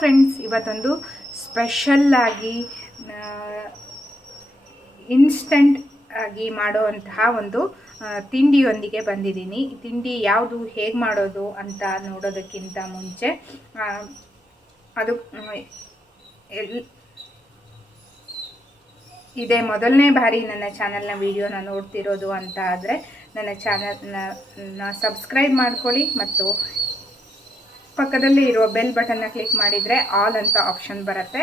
Friends ಇವತ್ತೊಂದು ಸ್ಪೆಷಲ್ಲಾಗಿ instant ಆಗಿ ಮಾಡುವಂತಹ ಒಂದು ತಿಂಡಿಯೊಂದಿಗೆ ಬಂದಿದ್ದೀನಿ. ತಿಂಡಿ ಯಾವುದು, ಹೇಗೆ ಮಾಡೋದು ಅಂತ ನೋಡೋದಕ್ಕಿಂತ ಮುಂಚೆ ಅದು ಎಲ್, ಇದೇ ಮೊದಲನೇ ಬಾರಿ ನನ್ನ ಚಾನಲ್ನ ವಿಡಿಯೋನ ನೋಡ್ತಿರೋದು ಅಂತ ಆದರೆ, ನನ್ನ ಚಾನಲ್ನ ಸಬ್ಸ್ಕ್ರೈಬ್ ಮಾಡ್ಕೊಳ್ಳಿ ಮತ್ತು ಪಕ್ಕದಲ್ಲಿ ಇರುವ ಬೆಲ್ ಬಟನ್ನ ಕ್ಲಿಕ್ ಮಾಡಿದರೆ ಆಲ್ ಅಂತ ಆಪ್ಷನ್ ಬರುತ್ತೆ.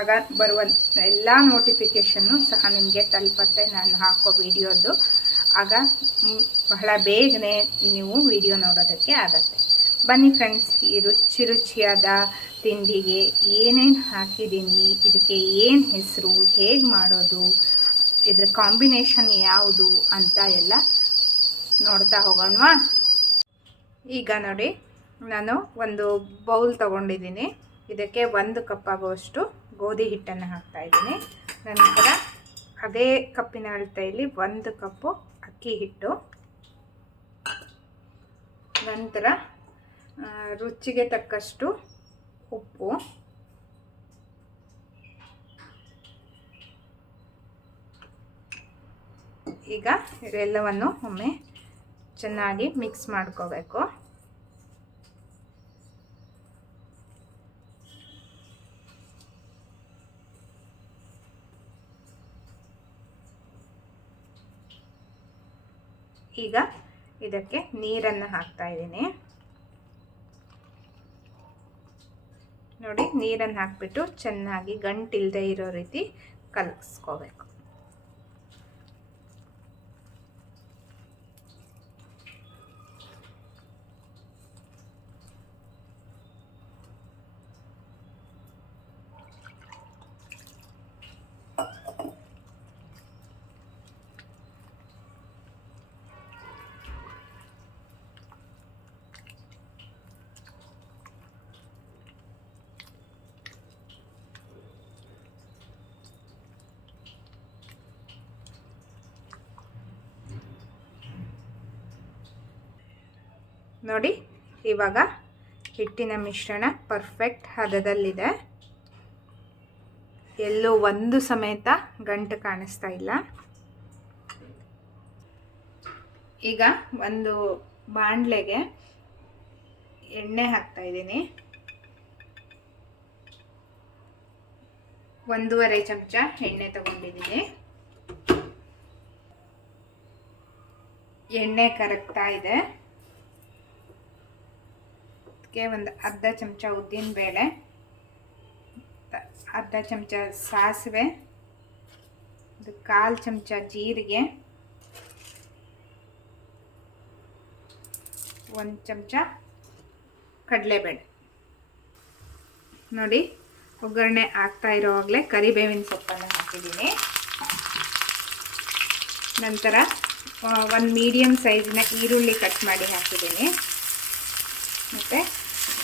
ಆಗ ಬರುವ ಎಲ್ಲ ನೋಟಿಫಿಕೇಷನ್ನು ಸಹ ನಿಮಗೆ ತಲುಪತ್ತೆ ನಾನು ಹಾಕೋ ವಿಡಿಯೋದು. ಆಗ ಬಹಳ ಬೇಗನೆ ನೀವು ವಿಡಿಯೋ ನೋಡೋದಕ್ಕೆ ಆಗತ್ತೆ. ಬನ್ನಿ ಫ್ರೆಂಡ್ಸ್ ಈ ರುಚಿ ರುಚಿಯಾದ ತಿಂಡಿಗೆ ಏನೇನು ಹಾಕಿದ್ದೀನಿ, ಇದಕ್ಕೆ ಏನು ಹೆಸರು, ಹೇಗೆ ಮಾಡೋದು, ಇದರ ಕಾಂಬಿನೇಷನ್ ಯಾವುದು ಅಂತ ಎಲ್ಲ ನೋಡ್ತಾ ಹೋಗೋಣವಾ? ಈಗ ನೋಡಿ. ನಾನು ಒಂದು ಬೌಲ್ ತಗೊಂಡಿದ್ದೀನಿ. ಇದಕ್ಕೆ ಒಂದು ಕಪ್ ಆಗುವಷ್ಟು ಗೋಧಿ ಹಿಟ್ಟನ್ನು ಹಾಕ್ತಾ ಇದ್ದೀನಿ. ನಂತರ ಅದೇ ಕಪ್ಪಿನ ಅಳತೆಯಲ್ಲಿ ಒಂದು ಕಪ್ಪು ಅಕ್ಕಿ ಹಿಟ್ಟು. ನಂತರ ರುಚಿಗೆ ತಕ್ಕಷ್ಟು ಉಪ್ಪು. ಈಗ ಇದೆಲ್ಲವನ್ನು ಒಮ್ಮೆ ಚೆನ್ನಾಗಿ ಮಿಕ್ಸ್ ಮಾಡ್ಕೋಬೇಕು. ಈಗ ಇದಕ್ಕೆ ನೀರನ್ನು ಹಾಕ್ತಾ ಇದ್ದೀನಿ. ನೋಡಿ ನೀರನ್ನು ಹಾಕ್ಬಿಟ್ಟು ಚೆನ್ನಾಗಿ ಗಂಟಿಲ್ಲದೆ ಇರೋ ರೀತಿ ಕಲಸ್ಕೋಬೇಕು. ನೋಡಿ, ಇವಾಗ ಹಿಟ್ಟಿನ ಮಿಶ್ರಣ ಪರ್ಫೆಕ್ಟ್ ಹದದಲ್ಲಿದೆ. ಎಲ್ಲೂ ಒಂದು ಸಮೇತ ಗಂಟು ಕಾಣಿಸ್ತಾ ಇಲ್ಲ. ಈಗ ಒಂದು ಬಾಣಲೆಗೆ ಎಣ್ಣೆ ಹಾಕ್ತಾ ಇದ್ದೀನಿ. ಒಂದೂವರೆ ಚಮಚ ಎಣ್ಣೆ ತಗೊಂಡಿದ್ದೀನಿ. ಎಣ್ಣೆ ಕರಗ್ತಾ ಇದೆ. ಅದಕ್ಕೆ ಒಂದು ಅರ್ಧ ಚಮಚ ಉದ್ದಿನ ಬೇಳೆ, ಅರ್ಧ ಚಮಚ ಸಾಸಿವೆ, ಒಂದು ಕಾಲು ಚಮಚ ಜೀರಿಗೆ, ಒಂದು ಚಮಚ ಕಡಲೆಬೇಳೆ. ನೋಡಿ, ಒಗ್ಗರಣೆ ಆಗ್ತಾ ಇರೋವಾಗಲೇ ಕರಿಬೇವಿನ ಸೊಪ್ಪನ್ನು ಹಾಕಿದ್ದೀನಿ. ನಂತರ ಒಂದು ಮೀಡಿಯಮ್ ಸೈಜ್ನ ಈರುಳ್ಳಿ ಕಟ್ ಮಾಡಿ ಹಾಕಿದ್ದೀನಿ. ಮತ್ತು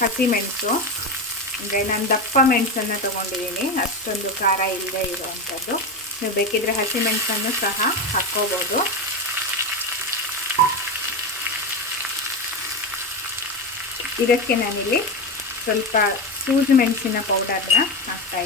ಹಸಿಮೆಣಸು ಅಂದರೆ ನಾನು ದಪ್ಪ ಮೆಣಸನ್ನು ತೊಗೊಂಡಿದ್ದೀನಿ. ಅಷ್ಟೊಂದು ಖಾರ ಇಲ್ಲದೆ ಇರುವಂಥದ್ದು. ನೀವು ಬೇಕಿದ್ರೆ ಹಸಿಮೆಣಸನ್ನು ಸಹ ಹಾಕ್ಕೋಬೋದು. ಇದಕ್ಕೆ ನಾನಿಲ್ಲಿ ಸ್ವಲ್ಪ ಸೂಜಿ ಮೆಣಸಿನ ಪೌಡರ್ನ ಹಾಕ್ತಾ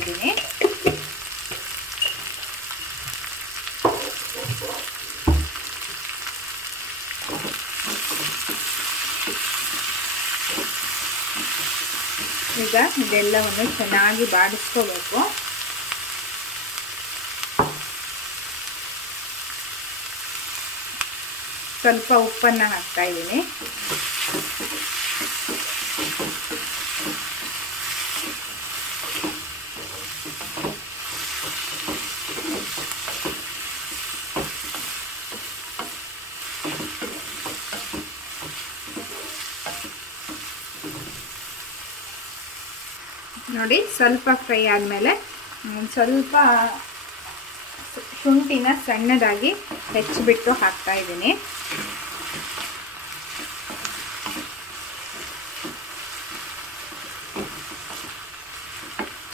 ಈಗ ಇದೆಲ್ಲವನ್ನು ಚೆನ್ನಾಗಿ ಬಾಡಿಸ್ಕೋಬೇಕು. ಸ್ವಲ್ಪ ಉಪ್ಪನ್ನು ಹಾಕ್ತಾ ಇದ್ದೀನಿ. ನೋಡಿ ಸ್ವಲ್ಪ ಫ್ರೈ ಆದಮೇಲೆ ಸ್ವಲ್ಪ ಶುಂಠಿನ ಸಣ್ಣದಾಗಿ ಹೆಚ್ಚಿಬಿಟ್ಟು ಹಾಕ್ತಾ ಇದ್ದೀನಿ.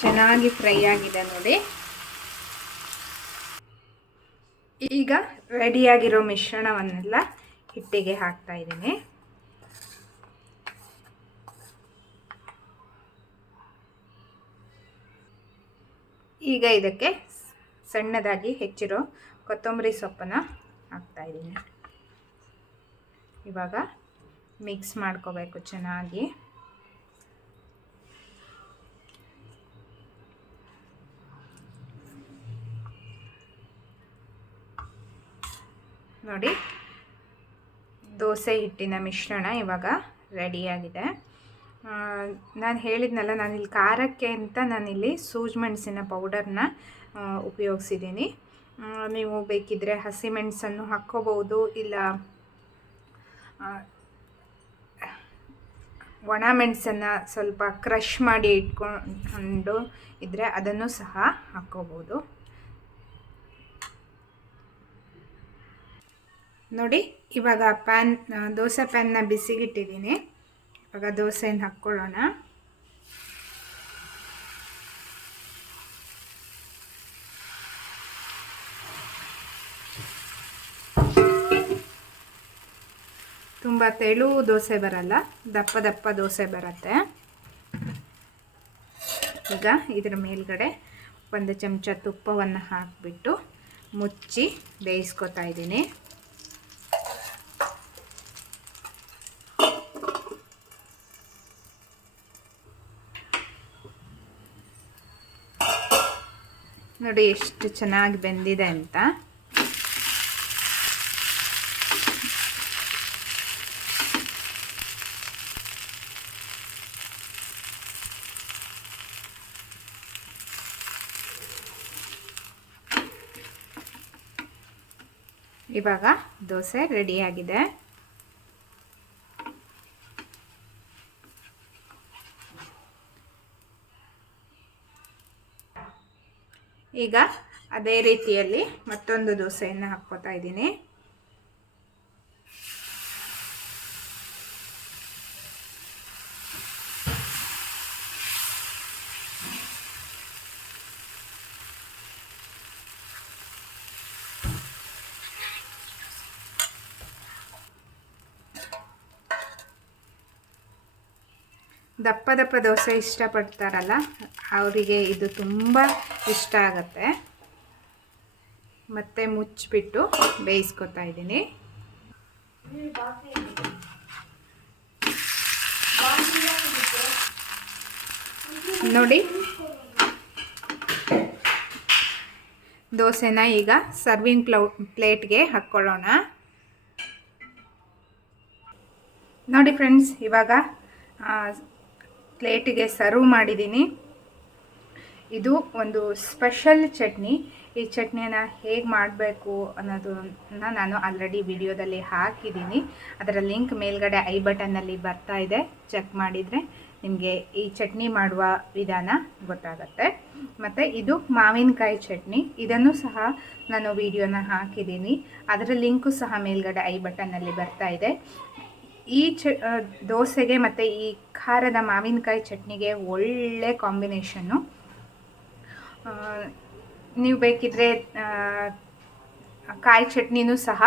ಚೆನ್ನಾಗಿ ಫ್ರೈ ಆಗಿದೆ ನೋಡಿ. ಈಗ ರೆಡಿಯಾಗಿರೋ ಮಿಶ್ರಣವನ್ನೆಲ್ಲ ಹಿಟ್ಟಿಗೆ ಹಾಕ್ತಾ ಇದ್ದೀನಿ. ಈಗ ಇದಕ್ಕೆ ಸಣ್ಣದಾಗಿ ಹೆಚ್ಚಿರೋ ಕೊತ್ತಂಬರಿ ಸೊಪ್ಪನ್ನು ಹಾಕ್ತಾಯಿದ್ದೀನಿ ಇವಾಗ ಮಿಕ್ಸ್ ಮಾಡ್ಕೋಬೇಕು ಚೆನ್ನಾಗಿ. ನೋಡಿ, ದೋಸೆ ಹಿಟ್ಟಿನ ಮಿಶ್ರಣ ಇವಾಗ ರೆಡಿಯಾಗಿದೆ ನಾನು ಹೇಳಿದ್ನಲ್ಲ, ನಾನಿಲ್ಲಿ ಖಾರಕ್ಕೆ ಅಂತ ನಾನಿಲ್ಲಿ ಸೂಜಿ ಮೆಣಸಿನ ಪೌಡರ್ನ ಉಪಯೋಗಿಸಿದ್ದೀನಿ ನೀವು ಬೇಕಿದ್ದರೆ ಹಸಿಮೆಣಸನ್ನು ಹಾಕ್ಕೋಬೋದು ಇಲ್ಲ ಒಣ ಮೆಣಸನ್ನು ಸ್ವಲ್ಪ ಕ್ರಷ್ ಮಾಡಿ ಇಟ್ಕೊಂಡು ಇದ್ದರೆ ಅದನ್ನು ಸಹ ಹಾಕ್ಕೋಬೋದು ನೋಡಿ, ಇವಾಗ ಪ್ಯಾನ್ ದೋಸೆ ಪ್ಯಾನ್ನ ಬಿಸಿಗಿಟ್ಟಿದ್ದೀನಿ ಇವಾಗ ದೋಸೆಯನ್ನು ಹಾಕ್ಕೊಳ್ಳೋಣ. ತುಂಬ ತೆಳು ದೋಸೆ ಬರಲ್ಲ, ದಪ್ಪ ದಪ್ಪ ದೋಸೆ ಬರುತ್ತೆ. ಈಗ ಇದರ ಮೇಲ್ಗಡೆ ಒಂದು ಚಮಚ ತುಪ್ಪವನ್ನು ಹಾಕಿಬಿಟ್ಟು ಮುಚ್ಚಿ ಬೇಯಿಸ್ಕೊತಾ ಇದ್ದೀನಿ. ನೋಡಿ ಎಷ್ಟು ಚೆನ್ನಾಗಿ ಬೆಂದಿದೆ ಅಂತ. ಇವಾಗ ದೋಸೆ ರೆಡಿಯಾಗಿದೆ ಈಗ ಅದೇ ರೀತಿಯಲ್ಲಿ ಮತ್ತೊಂದು ದೋಸೆಯನ್ನು ಹಾಕ್ಕೋತಾ ಇದ್ದೀನಿ. ದಪ್ಪ ದಪ್ಪ ದೋಸೆ ಇಷ್ಟಪಡ್ತಾರಲ್ಲ, ಅವರಿಗೆ ಇದು ತುಂಬ ಇಷ್ಟ ಆಗುತ್ತೆ. ಮತ್ತೆ ಮುಚ್ಚಿಬಿಟ್ಟು ಬೇಯಿಸ್ಕೊತಾ ಇದ್ದೀನಿ. ನೋಡಿ. ದೋಸೆನ ಈಗ ಸರ್ವಿಂಗ್ ಪ್ಲೌ ಪ್ಲೇಟ್ಗೆ ಹಾಕ್ಕೊಳ್ಳೋಣ. ನೋಡಿ ಫ್ರೆಂಡ್ಸ್ ಇವಾಗ ಪ್ಲೇಟಿಗೆ ಸರ್ವ್ ಮಾಡಿದ್ದೀನಿ. ಇದು ಒಂದು ಸ್ಪೆಷಲ್ ಚಟ್ನಿ. ಈ ಚಟ್ನಿಯನ್ನು ಹೇಗೆ ಮಾಡಬೇಕು ಅನ್ನೋದನ್ನ ನಾನು ಆಲ್ರೆಡಿ ವಿಡಿಯೋದಲ್ಲಿ ಹಾಕಿದ್ದೀನಿ. ಅದರ ಲಿಂಕ್ ಮೇಲ್ಗಡೆ ಐ ಬಟನ್ನಲ್ಲಿ ಬರ್ತಾ ಇದೆ. ಚೆಕ್ ಮಾಡಿದರೆ ನಿಮಗೆ ಈ ಚಟ್ನಿ ಮಾಡುವ ವಿಧಾನ ಗೊತ್ತಾಗತ್ತೆ. ಮತ್ತು ಇದು ಮಾವಿನಕಾಯಿ ಚಟ್ನಿ. ಇದನ್ನು ಸಹ ನಾನು ವಿಡಿಯೋನ ಹಾಕಿದ್ದೀನಿ. ಅದರ ಲಿಂಕು ಸಹ ಮೇಲ್ಗಡೆ ಐ ಬಟನ್ನಲ್ಲಿ ಬರ್ತಾ ಇದೆ. ಈ ಚ ದೋಸೆಗೆ ಮತ್ತು ಈ ಖಾರದ ಮಾವಿನಕಾಯಿ ಚಟ್ನಿಗೆ ಒಳ್ಳೆ ಕಾಂಬಿನೇಷನ್ನು. ನೀವು ಬೇಕಿದ್ರೆ ಕಾಯಿ ಚಟ್ನಿನೂ ಸಹ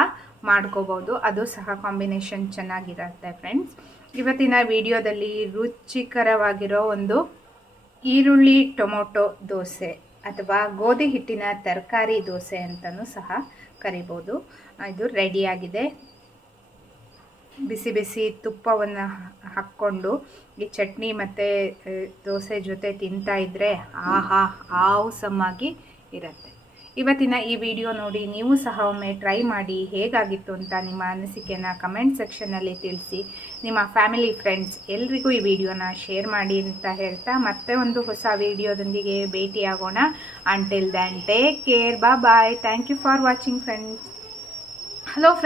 ಮಾಡ್ಕೋಬೋದು. ಅದು ಸಹ ಕಾಂಬಿನೇಷನ್ ಚೆನ್ನಾಗಿರುತ್ತೆ ಫ್ರೆಂಡ್ಸ್. ಇವತ್ತಿನ ವಿಡಿಯೋದಲ್ಲಿ ರುಚಿಕರವಾಗಿರೋ ಒಂದು ಈರುಳ್ಳಿ ಟೊಮೊಟೊ ದೋಸೆ ಅಥವಾ ಗೋಧಿ ಹಿಟ್ಟಿನ ತರಕಾರಿ ದೋಸೆ ಅಂತಲೂ ಸಹ ಕರಿಬೋದು. ಇದು ರೆಡಿಯಾಗಿದೆ. ಬಿಸಿ ಬಿಸಿ ತುಪ್ಪವನ್ನು ಹಾಕ್ಕೊಂಡು ಈ ಚಟ್ನಿ ಮತ್ತು ದೋಸೆ ಜೊತೆ ತಿಂತಾ ಇದ್ದರೆ ಆಹಾ, ಆವುಸಮ್ಮಾಗಿ ಇರುತ್ತೆ. ಇವತ್ತಿನ ಈ ವಿಡಿಯೋ ನೋಡಿ ನೀವು ಸಹ ಒಮ್ಮೆ ಟ್ರೈ ಮಾಡಿ ಹೇಗಾಗಿತ್ತು ಅಂತ ನಿಮ್ಮ ಅನಿಸಿಕೆನ ಕಮೆಂಟ್ ಸೆಕ್ಷನಲ್ಲಿ ತಿಳಿಸಿ. ನಿಮ್ಮ ಫ್ಯಾಮಿಲಿ, ಫ್ರೆಂಡ್ಸ್ ಎಲ್ರಿಗೂ ಈ ವಿಡಿಯೋನ ಶೇರ್ ಮಾಡಿ ಅಂತ ಹೇಳ್ತಾ ಮತ್ತೆ ಒಂದು ಹೊಸ ವಿಡಿಯೋದೊಂದಿಗೆ ಭೇಟಿಯಾಗೋಣ. ಅಂಟಿಲ್ ದ್ಯಾನ್ ಟೇಕ್ ಕೇರ್ ಬಾ bye thank you for watching friends hello friends